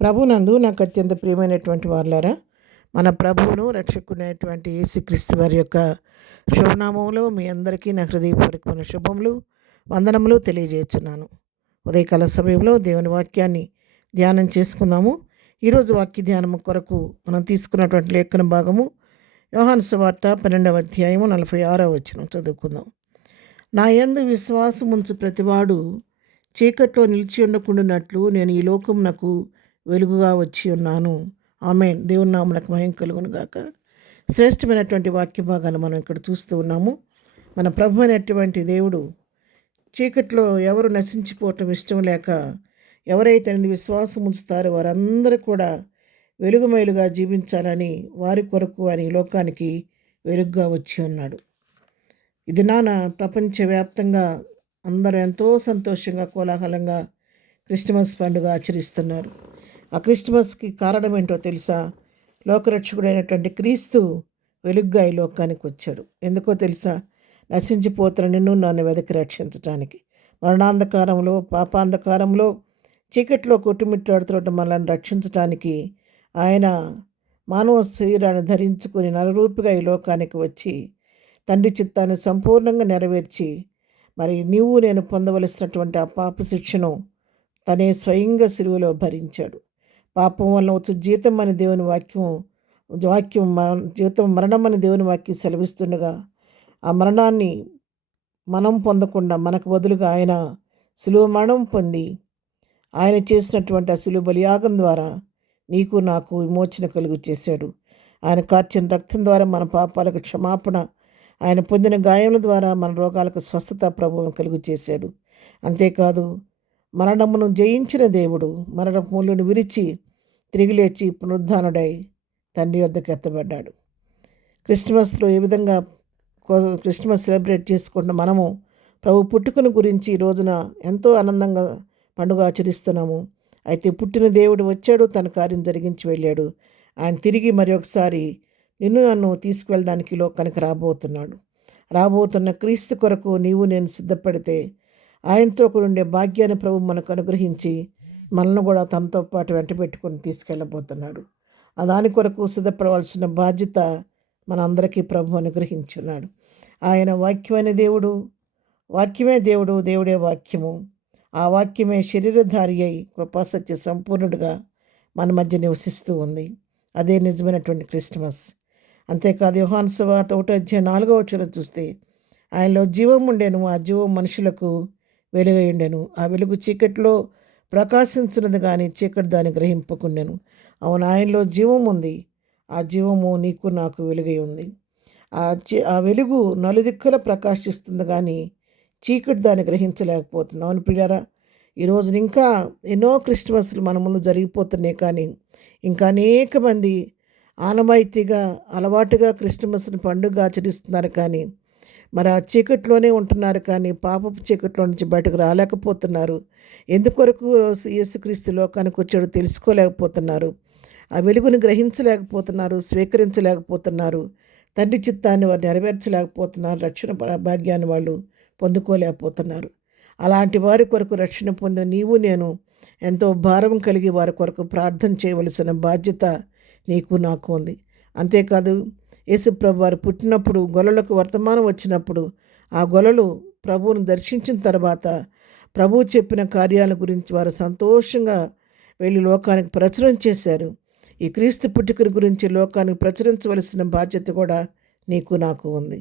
ప్రభునందు నాకు అత్యంత ప్రియమైనటువంటి వారులారా, మన ప్రభువును రక్షకుడైనటువంటి యేసుక్రీస్తు వారి యొక్క శుభనామంలో మీ అందరికీ నా హృదయపూర్వకమైన శుభములు, వందనములు తెలియజేస్తున్నాను. ఉదయకాల సమయంలో దేవుని వాక్యాన్ని ధ్యానం చేసుకుందాము. ఈరోజు వాక్య ధ్యానము కొరకు మనం తీసుకున్నటువంటి లేఖన భాగము యోహాను సువార్త 12వ అధ్యాయము 46వ వచనం చదువుకుందాం. నా యందు విశ్వాసముంచు ప్రతివాడు చీకట్లో నిలిచి ఉండకుండానట్లు నేను ఈ లోకమునకు వెలుగుగా వచ్చి ఉన్నాను. ఆమేన్. దేవుని నామమునకు మహిమ కలుగును గాక. శ్రేష్టమైనటువంటి వాక్య భాగాన్ని మనం ఇక్కడ చూస్తూ ఉన్నాము. మన ప్రభు అయినటువంటి దేవుడు చీకట్లో ఎవరు నశించిపోవటం ఇష్టం లేక ఎవరైతే అనేది విశ్వాసం ఉంచుతారో వారందరూ కూడా వెలుగుమైలుగా జీవించాలని వారి కొరకు వారి లోకానికి వెలుగుగా వచ్చి ఉన్నాడు. ఇది ప్రపంచవ్యాప్తంగా అందరూ ఎంతో సంతోషంగా కోలాహలంగా క్రిస్మస్ పండుగ ఆచరిస్తున్నారు. ఆ క్రిస్మస్కి కారణం ఏంటో తెలుసా? లోకరక్షకుడైనటువంటి క్రీస్తు వెలుగ్గా ఈ లోకానికి వచ్చాడు. ఎందుకో తెలుసా? నశించిపోతున్న నిన్ను నన్ను వెదకి రక్షించడానికి, మరణాంధకారంలో పాపాంధకారంలో చీకట్లో కొట్టుమిట్టాడుతున్న మనల్ని రక్షించటానికి ఆయన మానవ శరీరాన్ని ధరించుకుని నరరూపిగా ఈ లోకానికి వచ్చి తండ్రి చిత్తాన్ని సంపూర్ణంగా నెరవేర్చి మరి నీవు నేను పొందవలసినటువంటి ఆ పాప శిక్షను తనే స్వయంగా సిలువలో భరించాడు. పాపం వల్ల వచ్చు జీతం అని దేవుని జీతం మరణం అని దేవుని వాక్యం సెలవిస్తుండగా ఆ మరణాన్ని మనం పొందకుండా మనకు బదులుగా ఆయన సిలువ మరణం పొంది ఆయన చేసినటువంటి ఆ సిలువ బలియాగం ద్వారా నీకు నాకు విమోచన కలుగు చేశాడు. ఆయన కార్చిన రక్తం ద్వారా మన పాపాలకు క్షమాపణ, ఆయన పొందిన గాయముల ద్వారా మన రోగాలకు స్వస్థత ప్రభువు కలుగు చేశాడు. అంతేకాదు మరణమును జయించిన దేవుడు మరణపు ముళ్ళును విరిచి తిరిగి లేచి పునరుద్ధానుడై తండ్రి వద్దకు ఎత్తబడ్డాడు. క్రిస్మస్లో ఏ విధంగా క్రిస్మస్ సెలబ్రేట్ చేసుకుంటున్న మనము ప్రభు పుట్టుకను గురించి ఈ రోజున ఎంతో ఆనందంగా పండుగ ఆచరిస్తున్నాము. అయితే పుట్టిన దేవుడు వచ్చాడు, తన కార్యం జరిగించి వెళ్ళాడు. ఆయన తిరిగి మరి ఒకసారి నిన్ను నన్ను తీసుకువెళ్ళడానికి లోకానికి రాబోతున్న క్రీస్తు కొరకు నీవు నేను సిద్ధపడితే ఆయనతో కూడా ఉండే భాగ్యాన్ని ప్రభు మనకు అనుగ్రహించి మనల్ని కూడా తనతో పాటు వెంట పెట్టుకొని తీసుకెళ్ళబోతున్నాడు. దాని కొరకు సిద్ధపడవలసిన బాధ్యత మనందరికీ ప్రభు అనుగ్రహించున్నాడు. ఆయన వాక్యమైన దేవుడు, వాక్యమే దేవుడు, దేవుడే వాక్యము. ఆ వాక్యమే శరీరధారి అయి కృపాసత్య సంపూర్ణుడుగా మన మధ్య నివసిస్తూ ఉంది. అదే నిజమైనటువంటి క్రిస్మస్. అంతేకాదు యోహాను సువార్త 1:4 వచనం చూస్తే ఆయనలో జీవం ఉండెను, ఆ జీవం మనుషులకు వెలుగై ఉండెను, ఆ వెలుగు చీకట్లో ప్రకాశించున్నది కానీ చీకటి దాన్ని గ్రహింపకుండెను. అవును, ఆయనలో జీవం ఉంది, ఆ జీవము నీకు నాకు వెలుగై ఉంది. ఆ వెలుగు నలుదిక్కుల ప్రకాశిస్తుంది కానీ చీకటి దాన్ని గ్రహించలేకపోతుంది. అవును ప్రియారా, ఈరోజు ఇంకా ఎన్నో క్రిస్మస్లు మన ముందు జరిగిపోతున్నాయి, కానీ ఇంకా అనేక మంది ఆనవాయితీగా అలవాటుగా క్రిస్మస్ని పండుగ ఆచరిస్తున్నారు, కానీ మరి ఆ చీకట్లోనే ఉంటున్నారు, కానీ పాపపు చీకట్లో నుంచి బయటకు రాలేకపోతున్నారు. ఎందుకొరకు యేసుక్రీస్తు లోకానికి వచ్చాడో తెలుసుకోలేకపోతున్నారు. ఆ వెలుగుని గ్రహించలేకపోతున్నారు, స్వీకరించలేకపోతున్నారు. తండ్రి చిత్తాన్ని వారు నెరవేర్చలేకపోతున్నారు. రక్షణ భాగ్యాన్ని వాళ్ళు పొందుకోలేకపోతున్నారు. అలాంటి వారి కొరకు రక్షణ పొందే నీవు నేను ఎంతో భారం కలిగి వారి కొరకు ప్రార్థన చేయవలసిన బాధ్యత నీకు నాకు ఉంది. అంతేకాదు యేసుప్రభు వారు పుట్టినప్పుడు గొల్లలకు వర్తమానం వచ్చినప్పుడు ఆ గొల్లలు ప్రభువును దర్శించిన తర్వాత ప్రభువు చెప్పిన కార్యాల గురించి వారు సంతోషంగా వెళ్ళి లోకానికి ప్రచురం చేశారు. ఈ క్రీస్తు పుట్టుకల గురించి లోకానికి ప్రచురించవలసిన బాధ్యత కూడా నీకు నాకు ఉంది.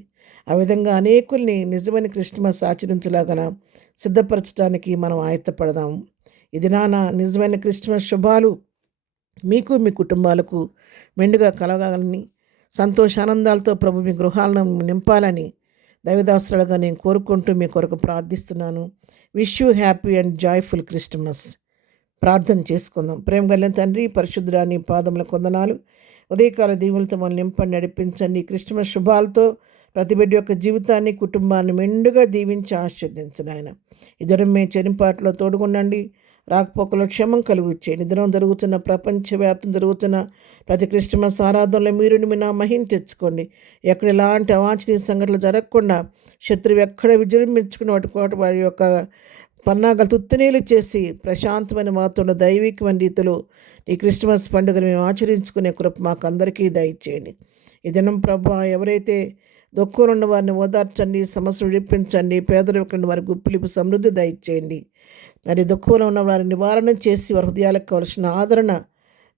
ఆ విధంగా అనేకుల్ని నిజమైన క్రిస్మస్ ఆచరించలాగన సిద్ధపరచడానికి మనం ఆయత్తపడదాము. ఇది నిజమైన క్రిస్మస్ శుభాలు మీకు మీ కుటుంబాలకు మెండుగా కలగాలని, సంతోషానందాలతో ప్రభు మీ గృహాలను నింపాలని దైవదాసులుగా నేను కోరుకుంటూ మీ కొరకు ప్రార్థిస్తున్నాను. Wish you happy and joyful Christmas. ప్రార్థన చేసుకుందాం. ప్రేమ కలిగిన తండ్రి, పరిశుద్ధురాని పాదముల కొందనాలు. ఉదయకాల దీవులతో మనం నింపండి, నడిపించండి. క్రిస్మస్ శుభాలతో ప్రతి బిడ్డ యొక్క జీవితాన్ని, కుటుంబాన్ని మెండుగా దీవించి ఆశీర్వదించండి. ఆయన ఇద్దరం మే చెనిపాట్లో తోడుగుండండి. రాకపోకలో క్షేమం కలుగుచ్చే నిద్రం జరుగుతున్న ప్రపంచవ్యాప్తం జరుగుతున్న ప్రతి క్రిస్మస్ ఆరాధనలో మీరు మీ నా మహిని తెచ్చుకోండి. ఎక్కడ ఎలాంటి అవాంఛనీయ సంఘటనలు జరగకుండా శత్రువు ఎక్కడ విజృంభించుకుని వాటి వారి యొక్క పన్నాగలు తుత్తునీలు చేసి ప్రశాంతమైన మాతో దైవికమైన రీతిలో ఈ క్రిస్మస్ పండుగను మేము ఆచరించుకునే కృప మాకు అందరికీ దయచేయండి. ఈ దినం ప్రభా ఎవరైతే దుఃఖంలో ఉన్న వారిని ఓదార్చండి, సమస్యలు విడిపించండి, పేదరికంలో వారి గుప్పిలిపు సమృద్ధి దయచేయండి. మరి దుఃఖంలో ఉన్న వారిని నివారణ చేసి వారి హృదయాలకు కావలసిన ఆదరణ,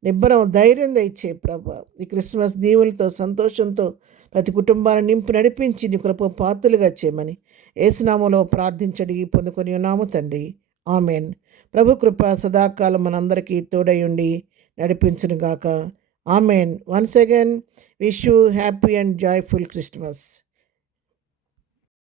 నిబ్బరం, ధైర్యం దయచే ప్రభా. ఈ క్రిస్మస్ దీవులతో సంతోషంతో ప్రతి కుటుంబాన్ని నింపి నడిపించి నీ కృప పాత్రలుగా చేయమని యేసునామములో ప్రార్థించడి పొందుకొని ఉన్నాము తండ్రి. ఆమెన్. ప్రభు కృప సదాకాలం మనందరికీ తోడయుండి నడిపించునుగాక. Amen. Once again wish you happy and joyful Christmas.